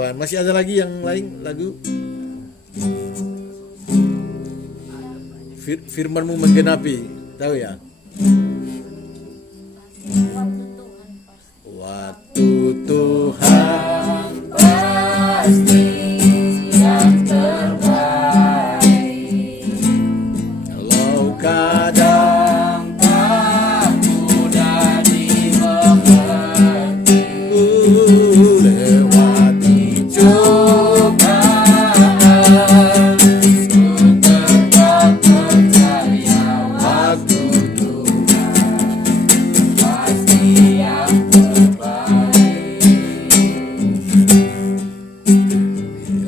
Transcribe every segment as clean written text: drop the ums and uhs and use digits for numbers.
Tuhan. Masih ada lagi yang lain lagu? Firman-Mu menggenapi, tahu ya? Waktu Tuhan pasti yang terbaik. Kalau kadang tak mudah dimengerti, lewati cobaan, ku tetap percaya waktu Tuhan pasti yang terbaik.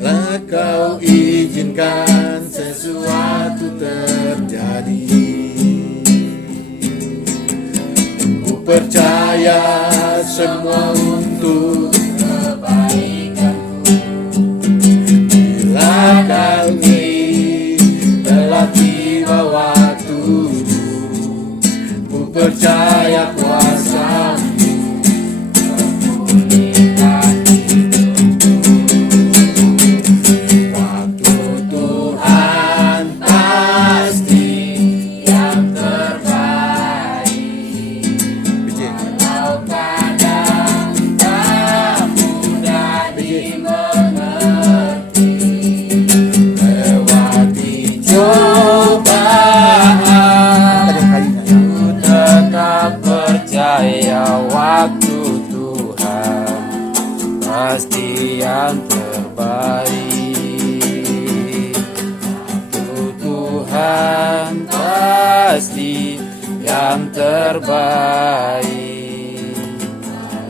Bila kau izinkan sesuatu terjadi, ku percaya semua untuk kebaikanku. Bila kali telah tiba waktumu, ku percaya kuasa-Mu memulihkan hidupku. Waktu Tuhan pasti yang terbaik. Walau kadang tak mudah dimengerti, lewati cobaan, ku tetap percaya waktu Tuhan pasti yang terbaik. Waktu Tuhan pasti yang terbaik.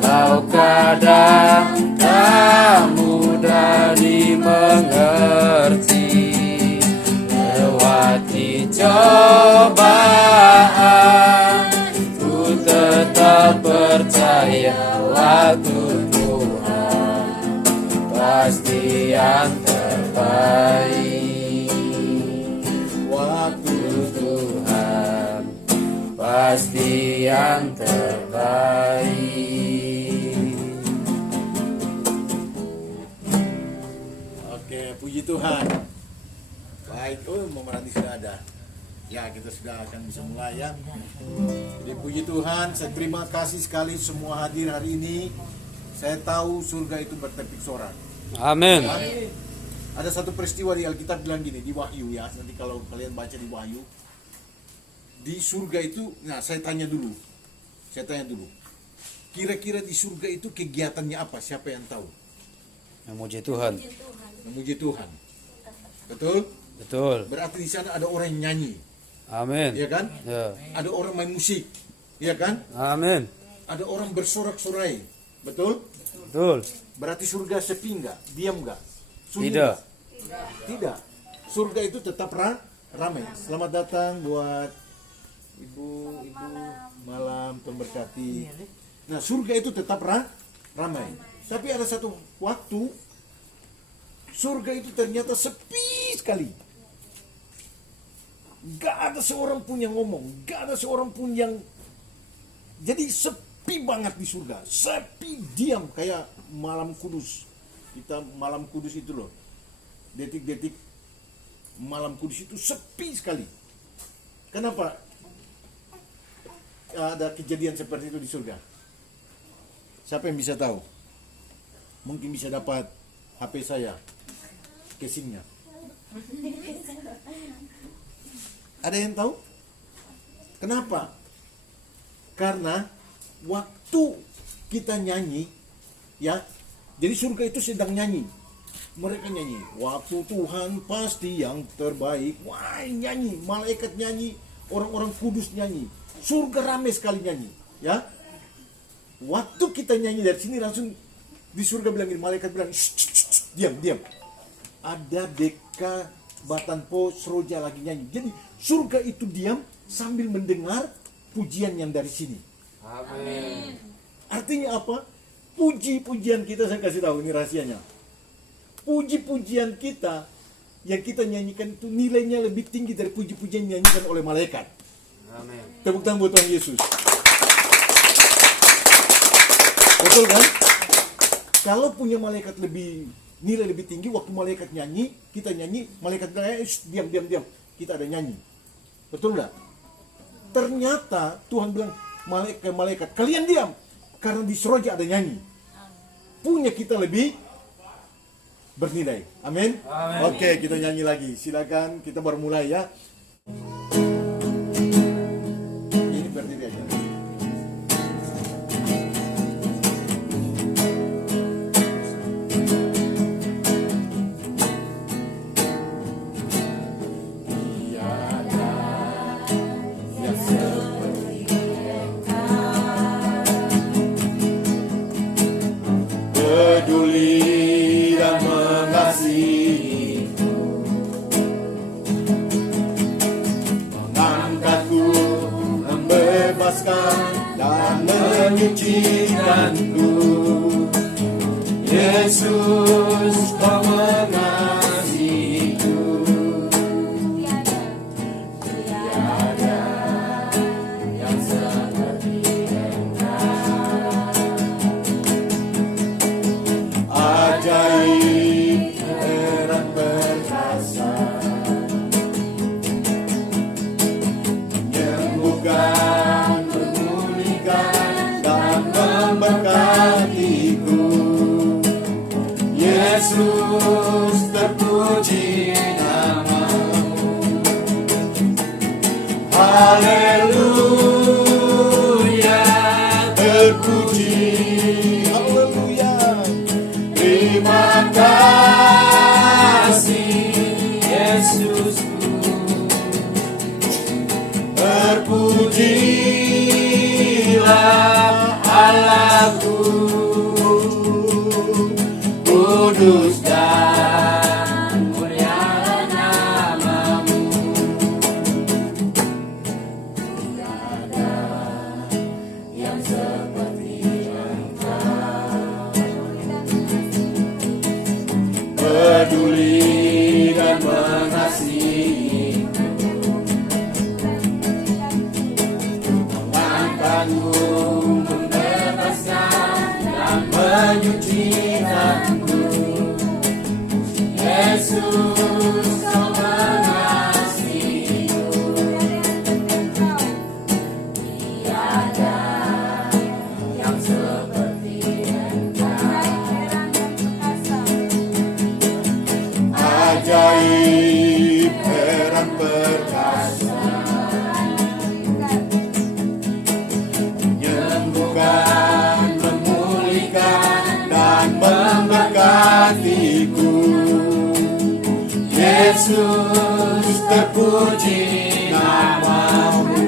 Walau kadang tak mudah dimengerti, lewati cobaan, ku tetap percaya waktu Tuhan pasti yang terbaik. Waktu Tuhan pasti yang terbaik. Oke, puji Tuhan. Baik, memerhati sudah ada. Ya, kita sudah akan bisa mulai ya. Jadi puji Tuhan, saya terima kasih sekali semua hadir hari ini. Saya tahu surga itu bertepik sorak. Amin. Ada satu peristiwa di Alkitab bilang gini, di Wahyu ya. Nanti kalau kalian baca di Wahyu, di surga itu, nah saya tanya dulu. Kira-kira di surga itu kegiatannya apa? Siapa yang tahu? Memuji Tuhan. Memuji Tuhan. Betul? Betul. Berarti di sana ada orang yang nyanyi. Amin. Iya kan? Ya. Ada orang main musik. Iya kan? Amin. Ada orang bersorak-sorai. Betul? Betul. Berarti surga sepi enggak? Diam enggak? Sunyi Tidak. enggak? Tidak. Surga itu tetap ramai. Selamat datang buat ibu malam pemberkati. Nah, surga itu tetap ramai. Tapi ada satu waktu surga itu ternyata sepi sekali. Gak ada seorang pun yang ngomong, gak ada seorang pun yang, jadi sepi banget di surga, sepi, diam, kayak malam kudus. Kita malam kudus itu loh, detik-detik malam kudus itu sepi sekali. Kenapa ada kejadian seperti itu di surga? Siapa yang bisa tahu? Mungkin bisa dapat HP saya, casingnya. Ada yang tahu? Kenapa? Karena waktu kita nyanyi, ya, jadi surga itu sedang nyanyi. Mereka nyanyi, waktu Tuhan pasti yang terbaik. Wah, nyanyi, malaikat nyanyi, orang-orang kudus nyanyi. Surga ramai sekali nyanyi, ya. Waktu kita nyanyi dari sini langsung di surga bilang ini, malaikat bilang, diam. Ada deka Batanpo Sroja lagi nyanyi. Jadi surga itu diam sambil mendengar pujian yang dari sini. Amin. Artinya apa? Puji-pujian kita, saya kasih tahu ini rahasianya. Puji-pujian kita yang kita nyanyikan itu nilainya lebih tinggi dari puji-pujian yang dinyanyikan oleh malaikat. Amin. Tepuk tangan buat Tuhan Yesus. Betul kan? Kalau punya malaikat lebih nilai lebih tinggi, waktu malaikat nyanyi, kita nyanyi, malaikat bilang, diam. Kita ada nyanyi. Betul nggak? Ternyata Tuhan bilang, malaikat, kalian diam. Karena di Soroja ada nyanyi. Punya kita lebih bernilai. Amin. Oke, kita nyanyi lagi. Silakan, kita baru mulai ya. Ini berdiri aja. Peduli dan mengasihi, mengangkatku, membebaskan dan menyucikanku. Yesus, kau mengasihiku. Tiada yang seperti ajaib, heran, perkasa, menyembuhkan, memulihkan, dan memberkatiku. Yesus, terpuji namamu. Haleluya, terpuji. Haleluya. Terima kasih Yesusku, terpujilah Allahku, kudus dan mulia namamu. Tiada yang seperti peduli dan mengasihi, mengangkatku, membebaskan dan menyucikanku. Yesus, kau mengasihiku. Tiada yang seperti ajaib, heran, perkasa, menyembuhkan, memulihkan, dan memberkatiku. Yesus, terpuji namamu.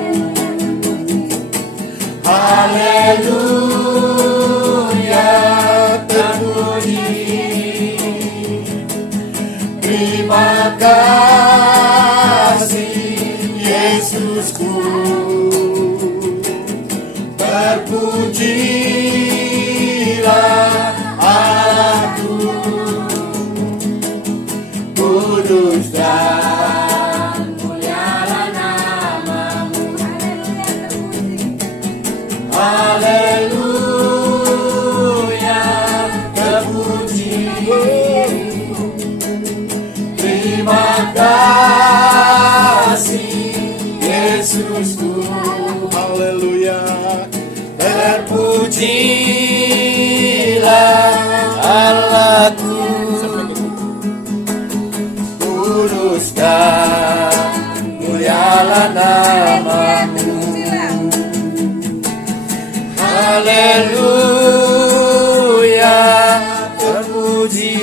Haleluya, terpuji. Terima kasih Yesusku, terpujilah Allahku, kudus dan mulialah namamu. Haleluya, terpuji. Terima kasih Yesusku. Haleluya, terpujilah Allahku, kudus dan mulialah namamu. Haleluya, terpuji.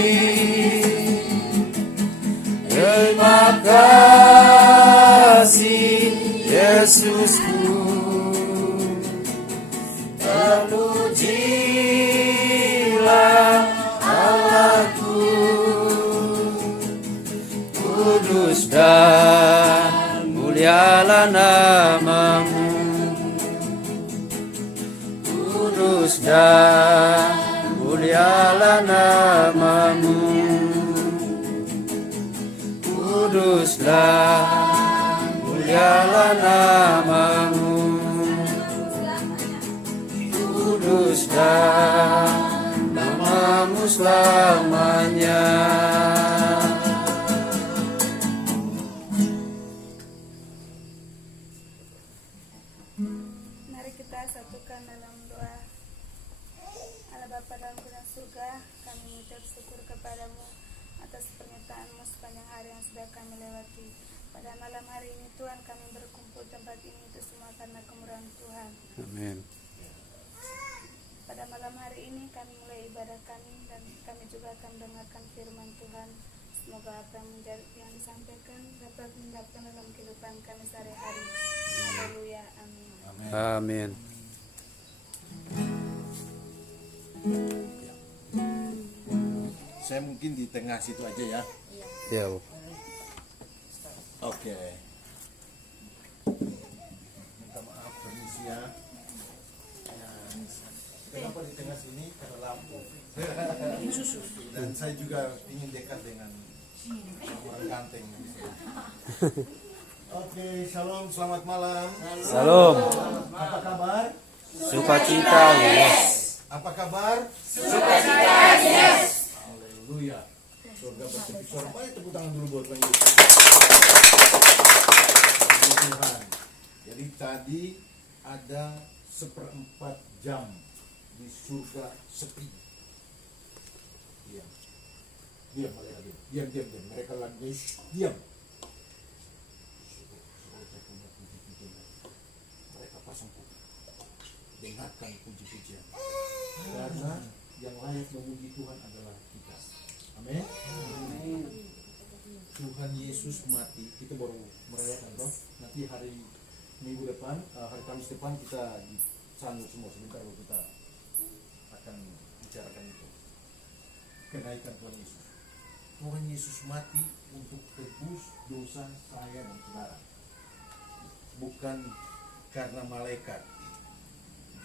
Terima kasih Yesusku, terpujilah Allahku, kudus dan mulialah namamu. Kudus dan mulialah namamu. Kuduslah, mulialah namamu. Kuduslah namamu. selamanya. Mari kita satukan dalam doa. Allah Bapa dalam kurang surga, kami mengucap syukur kepadamu atas pernyataan-Mu sepanjang hari yang sudah kami lewati. Pada malam hari ini Tuhan, kami berkumpul tempat ini itu semua karena kemurahan Tuhan. Amin. Pada malam hari ini kami mulai ibadah kami dan kami juga akan mendengarkan firman Tuhan. Semoga apa yang disampaikan dapat mendapatkan dalam kehidupan kami sehari-hari. Haleluya, amin. Amin. Saya mungkin di tengah situ aja ya. Ya, Bu. Oke. Minta maaf, permisi ya. Kenapa di tengah sini? Karena lampu. Dan saya juga ingin dekat dengan orang ganteng. Oke, shalom, selamat malam. Salam. Apa kabar? Sukacita, yes. Apa kabar? Sukacita, yes. Haleluya. Surga bertepi suara. Mari tepuk tangan dulu buat Tuhan Yesus. Puji Tuhan. Jadi tadi ada 1/4 jam di surga sepi. Diam. Diam mereka diam. Diam. Mereka lagi diam. Mereka pasang puji. Dengarkan puji-pujian. Karena yang layak memuji Tuhan adalah kita. Amin. Tuhan Yesus mati. Kita baru merayakan toh. Nanti hari Minggu depan, hari Kamis depan kita di Sanur semua sebentar baru kita akan bicarakan itu. Kenaikan Tuhan Yesus. Tuhan Yesus mati untuk tebus dosa saya dan saudara. Bukan karena malaikat.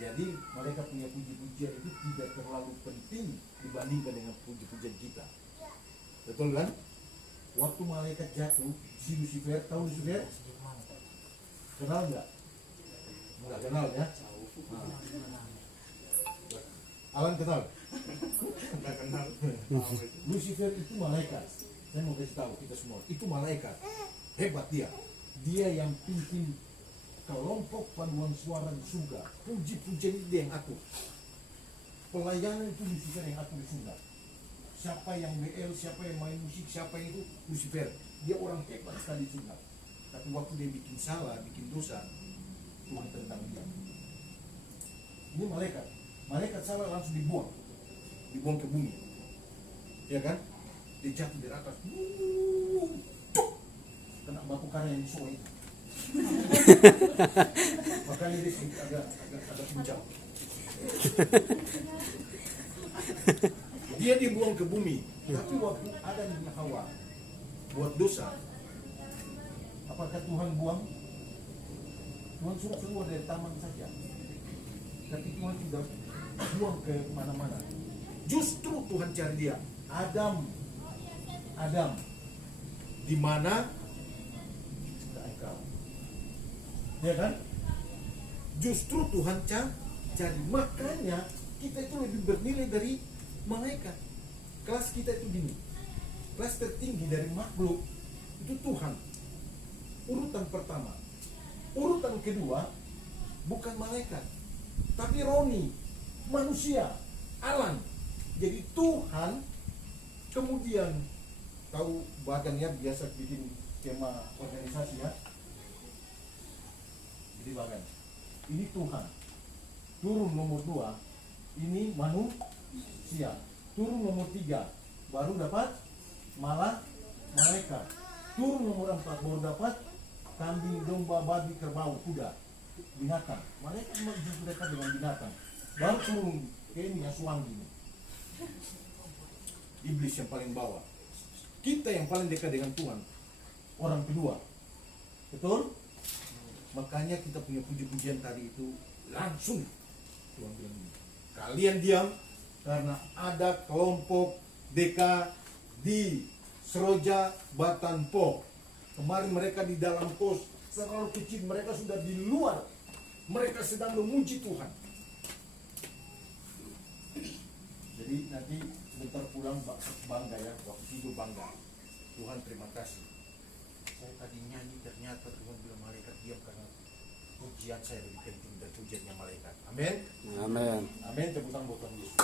Jadi malaikat punya puji-pujian itu tidak terlalu penting dibandingkan dengan puji-pujian kita. Betul kan? Waktu malaikat jatuh, si Lucifer, tahu Lucifer? Kenal nggak? Nggak kenal ya? Alan kenal? Nggak kenal. Lucifer itu malaikat. Saya mau kasih tahu kita semua. Itu malaikat. Hebat dia. Dia yang pimpin kelompok paduan suara di surga. Puji-pujian itu dia yang atur. Pelayanan itu Lucifer yang atur di surga. Siapa yang BL, siapa yang main musik, siapa yang itu Lucifer. Dia orang hebat sekali di surga. Tapi waktu dia bikin salah, bikin dosa, Tuhan tentang dia. Ini malaikat. Malaikat salah langsung dibuang. Dibuang ke bumi. Ya kan? Dia jatuh di atas. Kena batu karang yang disuai itu. Makanya dia agak pincang. Dia dibuang ke bumi. Tapi waktu Adam dan Hawa buat dosa, apakah Tuhan buang? Tuhan suruh keluar dari taman saja. Tapi Tuhan sudah buang ke mana-mana. Justru Tuhan cari dia. Adam, di mana engkau? Ya kan? Justru Tuhan cari. Makanya kita itu lebih bernilai dari malaikat. Kelas kita itu gini. Kelas tertinggi dari makhluk itu Tuhan. Urutan pertama. Urutan kedua bukan malaikat, tapi Roni, manusia, Alan. Jadi Tuhan, kemudian tahu bahkan ya biasa bikin skema organisasi ya. Jadi bahkan ini Tuhan. Turun nomor 2, ini manusia. Turun nomor 3, baru dapat malaikat. Turun nomor 4, baru dapat kambing, domba, babi, kerbau, kuda, binatang. Malaikat justru dekat dengan binatang. Baru turun ke ini yang suanggi. Iblis yang paling bawah. Kita yang paling dekat dengan Tuhan, orang kedua. Betul? Makanya kita punya puji-pujian tadi itu langsung Tuhan bilang ini. Kalian diam karena ada kelompok DK di Seroja Batanpo. Kemarin mereka di dalam kos terlalu kecil, mereka sudah di luar. Mereka sedang memuji Tuhan. Jadi nanti sebentar pulang bangga ya, waktu tidur bangga. Tuhan terima kasih. Saya tadi nyanyi ternyata Tuhan bilang malaikat diam karena pujian saya lebih penting dari pujiannya malaikat. Amin. Amin. Amin. Tepuk tangan buat Tuhan Yesus.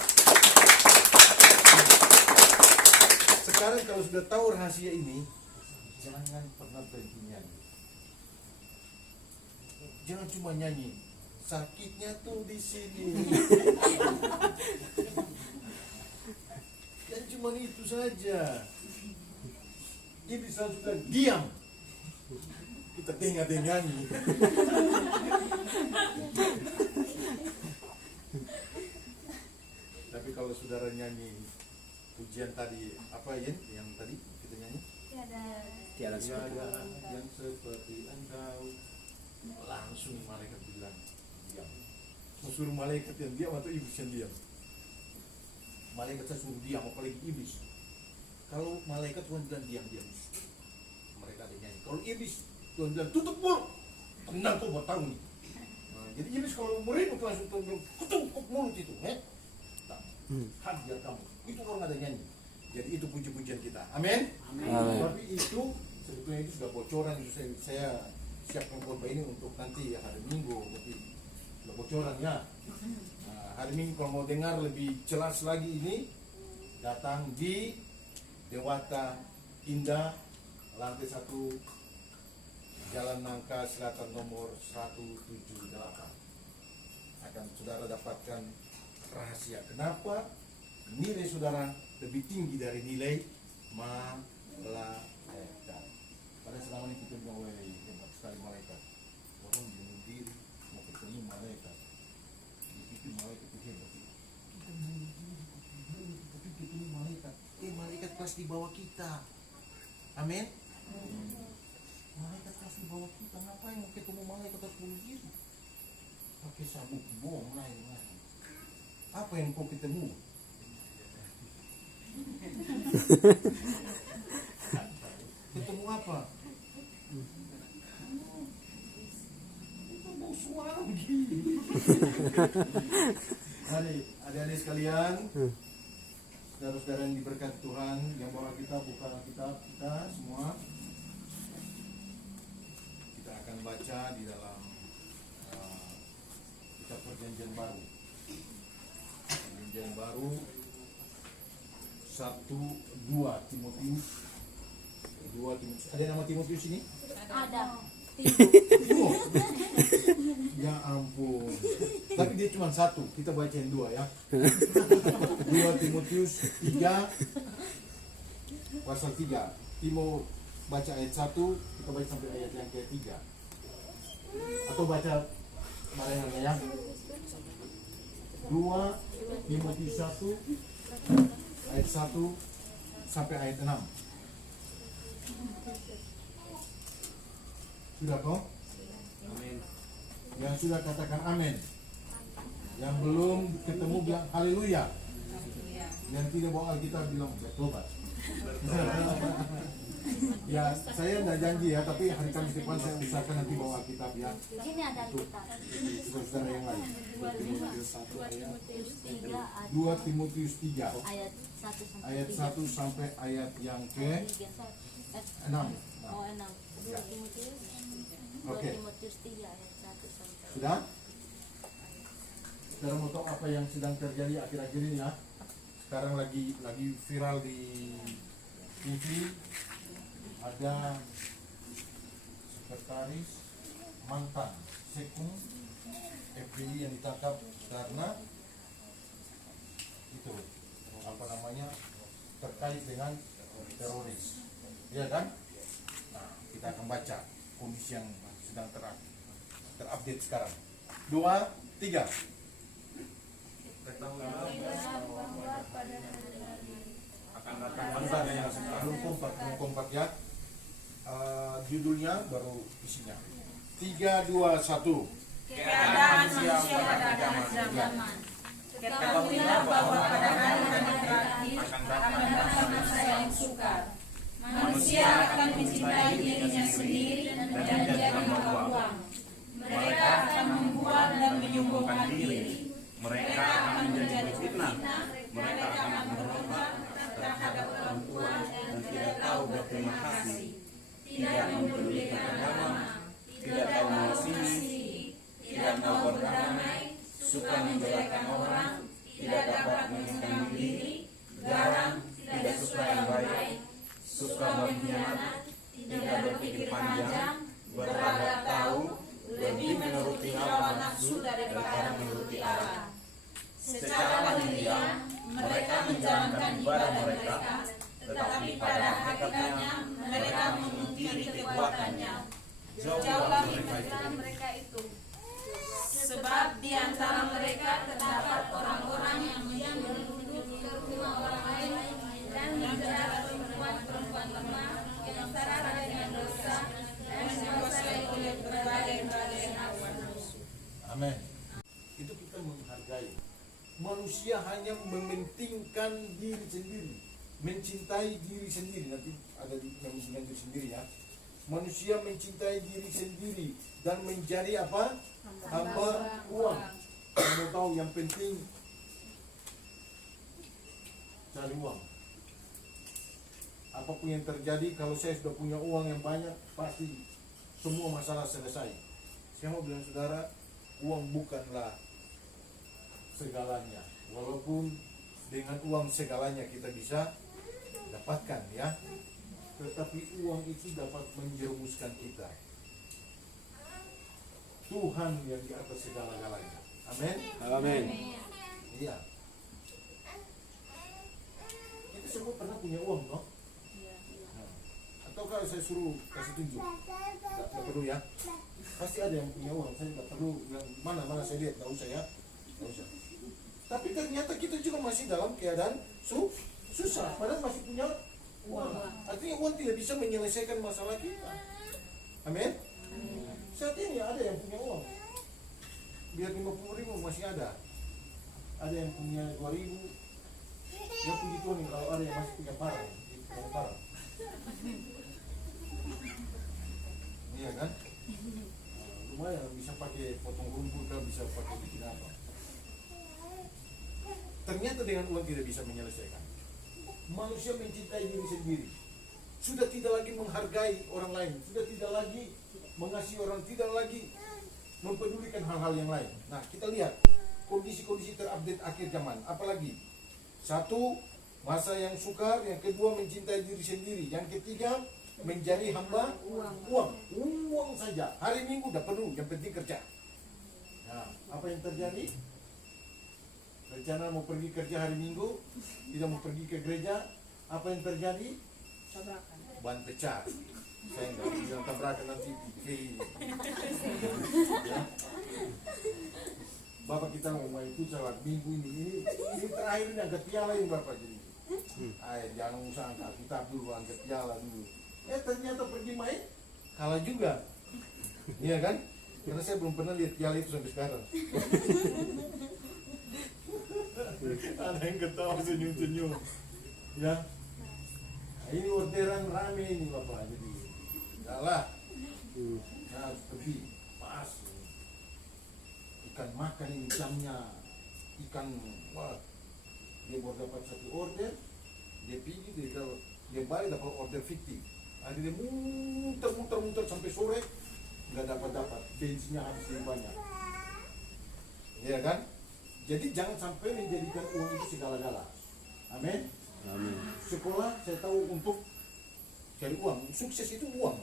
Sekarang kalau sudah tahu rahasia ini, jangan pernah berhenti nyanyi. Jangan cuma nyanyi. Sakitnya tuh di sini. Dan cuma itu saja. Ini sudah diam. Kita dengar dia nyanyi. Tapi kalau saudara nyanyi pujian tadi apa ya yang tadi kita nyanyi? Tiada Tiada yang seperti engkau. Langsung malaikat bilang diam. Mau suruh malaikat yang diam atau iblis yang diam? Malaikat saya suruh diam, apalagi iblis. Kalau malaikat Tuhan bilang diam. Mereka ada nyanyi. Kalau iblis Tuhan bilang tutup mulut. Tenang tuh buat tahu nih. Nah, jadi iblis kalau murid langsung Tuhan bilang tutup mulut itu. Hajar kamu. Itu orang ada nyanyi. Jadi itu puji-pujian kita. Amin. Amin. Tapi itu sebetulnya itu sudah bocoran. Itu saya siapkan khotbah ini untuk nanti hari Minggu. Tapi sudah bocoran ya. Nah, hari Minggu kalau mau dengar lebih jelas lagi ini, datang di Dewata Indah, lantai 1, Jalan Nangka Selatan nomor 178. Akan saudara dapatkan rahasia kenapa nilai saudara lebih tinggi dari nilai malaikat. Pada selama ini kita bilang, wah hebat sekali malaikat. Orang bunuh diri mau ketemu malaikat. Dipikir malaikat itu hebat. Kita bunuh diri tapi ketemu malaikat. Malaikat kelas di bawah kita. Amin. Malaikat kelas di bawah kita. Ngapain mau ketemu malaikat harus bunuh diri? Pakai sabuk bom lain. Apa yang kau ketemu? Ketemu apa? Ketemu suami. Adik-adik sekalian, saudara-saudara yang diberkati Tuhan, yang bawa kita buka Alkitab kita semua. Kita akan baca di dalam kitab Perjanjian Baru. Perjanjian Baru 1-2 Timotius. 2 Timotius. Ada nama Timotius ini? Ada. Oh. Ya ampun. Tapi dia cuma 1. Kita bacain 2 ya. 2 Timotius 3 pasal 3. Timo baca ayat 1, kita baca sampai ayat yang ke-3. Atau baca barengan ya. 2 Timotius 1 ayat 1 sampai ayat 6. Sudah kok? Amin. Yang sudah katakan amin. Yang belum ketemu bilang haleluya. Yang tidak bawa Alkitab bilang bertobat. Ya, saya tidak janji ya, tapi hari Kamis depan saya usahakan nanti bawa Alkitab ya. Ini ada kita. Saudara yang lain. 2 Timotius 3 2 Timotius 3 ayat 1 sampai ayat 1 sampai ayat yang ke-6. Oh, 6. 2 Timotius. 2 Oke. Timotius 3 ayat 1 sampai. Sudah? Saudara mau tahu apa yang sedang terjadi akhir-akhir ini ya? Sekarang lagi viral di TV. Ada sekretaris mantan Sekung FBI yang ditangkap karena itu apa namanya terkait dengan teroris, ya kan? Nah, kita akan baca kondisi yang sedang terupdate sekarang. 2, 3. Belum kompak ya. Judulnya baru isinya. 3, 2, 1. Keadaan manusia pada akhir zaman. Ketahuilah bahwa pada hari-hari terakhir akan datang masa yang sukar. Manusia akan mencintai dirinya sendiri dan menjadi pembuang. Mereka akan membuat dan menyombongkan diri. Mereka akan menjadi fitnah, Mereka akan berontak terhadap perempuan dan tidak tahu berterima kasih, tidak mempedulikan agama, tidak tahu mengasihi, tidak mau berdamai, suka menjelekkan orang, tidak dapat mengendalikan diri, garang, tidak suka yang baik, suka berkhianat, tidak berpikir panjang, berharap tahu, lebih menuruti hawa nafsu daripada menuruti Allah. Secara lahiriah mereka menjalankan ibadah mereka, tetapi pada hakikatnya mereka memungkiri kekuatannya. Jauhlah mereka itu. Sebab di antara mereka terdapat orang-orang yang menuntut rumah orang lain dan menjaga perempuan-perempuan lemah yang syarat dengan dosa dan dikuasai oleh berbagai-bagai hawa nafsu. Amin. Itu kita menghargai. Manusia hanya mementingkan diri sendiri, mencintai diri sendiri. Nanti ada di diri sendiri ya. Manusia mencintai diri sendiri dan menjadi apa? Hamba uang. Kamu tahu yang penting cari uang. Apapun yang terjadi, kalau saya sudah punya uang yang banyak, pasti semua masalah selesai. Saya mau bilang saudara, uang bukanlah segalanya. Walaupun dengan uang segalanya kita bisa dapatkan ya, tetapi uang itu dapat menjerumuskan kita. Tuhan yang di atas segala-galanya. Amin. Amin. Iya. Kita semua pernah punya uang, toh? Nah, atau kalau saya suruh kasih tunjuk, nggak perlu ya. Pasti ada yang punya uang. Saya nggak perlu yang mana saya lihat, nggak usah ya, nggak usah. Tapi ternyata kita juga masih dalam keadaan susah, padahal masih punya uang. Artinya uang tidak bisa menyelesaikan masalah kita. Amin. Saat ini ada yang punya uang, biar 50.000 masih ada. Ada yang punya 2.000. Ya puji Tuhan nih, kalau ada yang masih punya barang, iya kan? Lumayan bisa pakai potong rumput, kan bisa pakai bikin apa. Ternyata dengan uang tidak bisa menyelesaikan. Manusia mencintai diri sendiri, sudah tidak lagi menghargai orang lain, sudah tidak lagi mengasihi orang, tidak lagi mempedulikan hal-hal yang lain. Nah, kita lihat kondisi-kondisi terupdate akhir zaman. Apalagi satu, masa yang sukar. Yang kedua, mencintai diri sendiri. Yang ketiga, menjadi hamba uang saja. Hari Minggu udah penuh, yang penting kerja. Nah, apa yang terjadi? Rencana mau pergi kerja hari Minggu, tidak mau pergi ke gereja. Apa yang terjadi? Ban pecah. Saya nggak bilang tabrakan nanti ya. Bapak kita mau main futsal minggu ini terakhir ini angkat piala ini Bapak jadi. Jangan usah angkat kitab dulu, angkat piala dulu. Ternyata pergi main kalah juga. Iya kan? Karena saya belum pernah lihat piala itu sampai sekarang. Ada yang ketawa senyum-senyum. Ya. Ini orderan rame ini Bapak jadi. Yalah. Nah, pergi pas. Ikan makan ini jamnya. Ikan wah. Dia baru dapat satu order, dia pergi dia balik dapat order fiktif. Akhirnya dia muter sampai sore nggak dapat. Bensinnya habis lebih banyak. Iya kan? Jadi jangan sampai menjadikan uang itu segala-gala. Amin. Amin. Sekolah saya tahu untuk cari uang, sukses itu uang.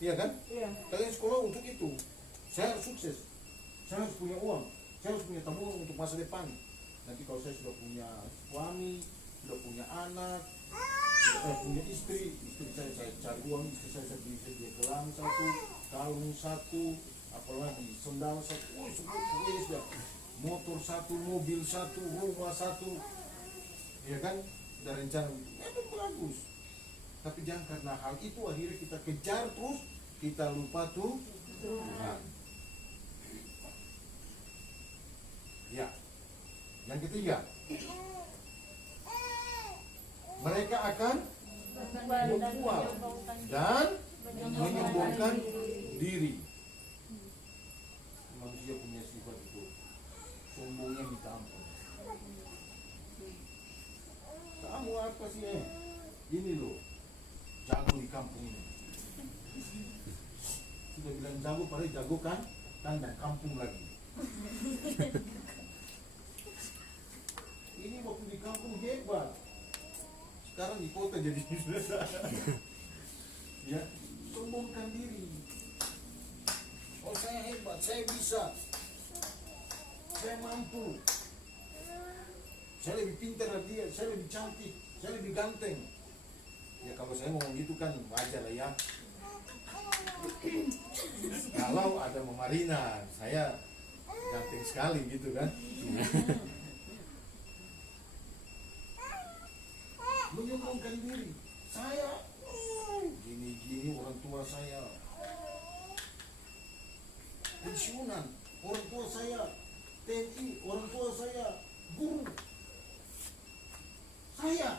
Iya kan? Iya. Kalian sekolah untuk itu. Saya harus sukses. Saya harus punya uang. Saya harus punya tabungan untuk masa depan. Nanti kalau saya sudah punya suami, sudah punya anak, punya istri saya cari uang, istri saya bisa dia gelang satu, kalung satu, apalagi sendal satu, semua sudah. Motor satu, mobil satu, rumah satu, ya kan? Dan rencana itu bagus. Tapi jangan karena hal itu akhirnya kita kejar terus, kita lupa Tuhan. Ya. Yang ketiga, mereka akan membual dan menyombongkan diri. Manusia punya sifat itu, sombongnya minta ampun. apa sih ini loh, jago di kampung ini. Sudah bilang jago, padahal jago kan kandang kampung lagi. Ini waktu di kampung hebat, sekarang di kota jadi ya, sombongkan diri. Oh saya hebat, saya bisa, saya mampu, saya lebih pintar dari dia, saya lebih cantik, saya lebih ganteng. Ya kalau saya ngomong gitu kan wajar lah ya. Kalau ada Mama Rina, saya ganteng sekali gitu kan. Menyombongkan diri, saya gini-gini, orang tua saya pensiunan, orang tua saya TNI, orang tua saya guru, saya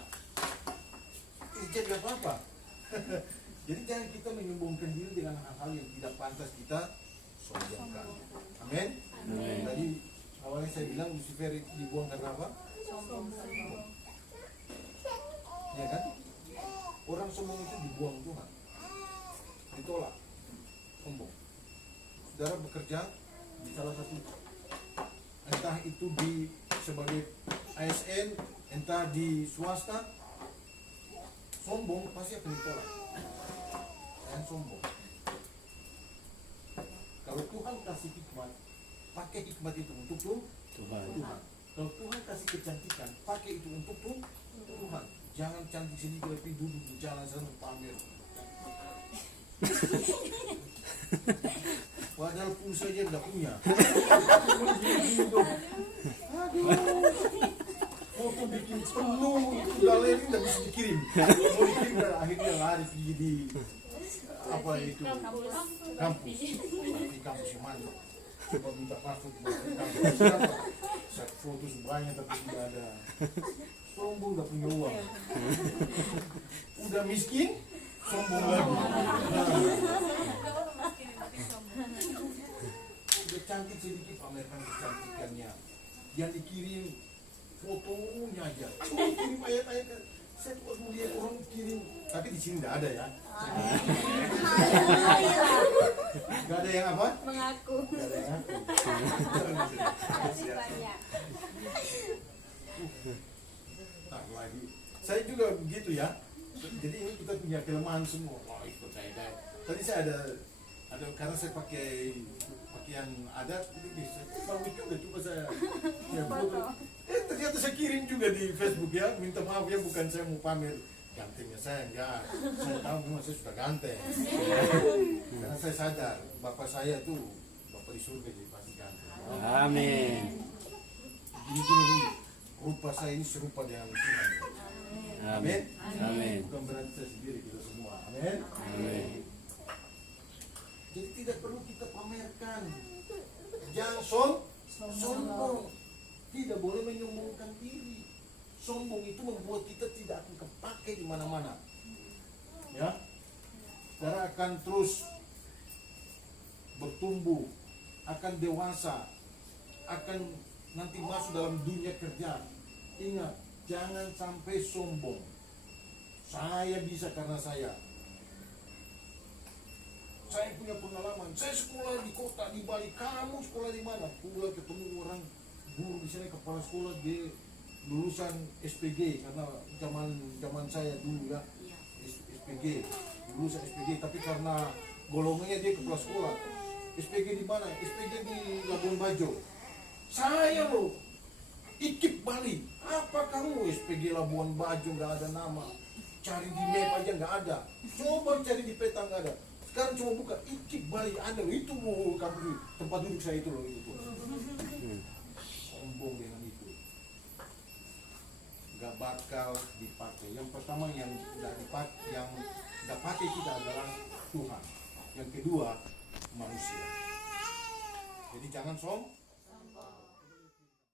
jadi apa-apa. Jadi jangan kita menyombongkan diri dengan hal-hal yang tidak pantas kita sombongkan. Amin. Amin. Tadi awalnya saya bilang Lucifer dibuang karena apa? Ya kan? Orang sombong itu dibuang Tuhan, ditolak, sombong. Saudara bekerja di salah satu, entah itu di sebagai ASN, entah di swasta, sombong pasti akan ditolak. Jangan sombong. Kalau Tuhan kasih hikmat, pakai hikmat itu untuk Tuhan. Tuhan. Kalau Tuhan kasih kecantikan, pakai itu untuk Tuhan. Jangan cantik sedikit tapi duduk di jalan sana pamer. Padahal pulsa aja nggak punya. Aduh, foto bikin penuh, galeri nggak bisa dikirim. Mau dikirim dan akhirnya lari pergi di apa itu kampus. Di kampus yang mana? Coba minta password buat kampus siapa? Saya foto sebanyak tapi tidak ada. Sombong nggak punya uang. Udah miskin, sombong lagi. Udah cantik sedikit, pamerkan kecantikannya. Yang dikirim fotonya aja. Kirim ayat-ayat. Saya tuh mau lihat orang kirim, tapi di sini nggak ada ya. Nggak ada yang apa? Mengaku. Nggak ada yang ngaku. Banyak. Lagi. Saya juga begitu ya. Jadi ini kita punya kelemahan semua. Wah, itu kayak. Tadi saya ada karena saya pakai pakaian adat, jadi saya bagus juga coba saya. Ya, ternyata saya kirim juga di Facebook ya. Minta maaf ya, bukan saya mau pamer gantengnya saya enggak. Saya tahu memang saya sudah ganteng. Karena saya sadar bapak saya tuh bapak di surga jadi pasti ganteng. Amin. Gini. Rupa saya ini serupa dengan Tuhan. Amin. Amin. Bukan berarti saya sendiri, kita semua. Amin. Amin. Jadi tidak perlu kita pamerkan. Jangan sombong. Tidak boleh menyombongkan diri. Sombong itu membuat kita tidak akan kepakai di mana-mana. Ya. Saudara akan terus bertumbuh, akan dewasa, akan nanti masuk dalam dunia kerja. Ingat, jangan sampai sombong. Saya bisa karena saya punya pengalaman. Saya sekolah di kota di Bali. Kamu sekolah di mana? Pulang ketemu orang guru di sana, kepala sekolah dia lulusan SPG karena zaman saya dulu ya. SPG, lulusan SPG, tapi karena golongannya dia kepala sekolah. SPG di mana? SPG di Labuan Bajo. Saya loh, IKIP Bali. Apa kamu SPG Labuan Bajo nggak ada nama? Cari di map aja nggak ada. Coba cari di peta nggak ada. Sekarang coba buka IKIP Bali, ada loh, itu loh kamu tempat duduk saya itu loh itu. Sombong dengan itu. Nggak bakal dipakai. Yang pertama yang nggak pakai kita adalah Tuhan. Yang kedua manusia. Jadi jangan sombong.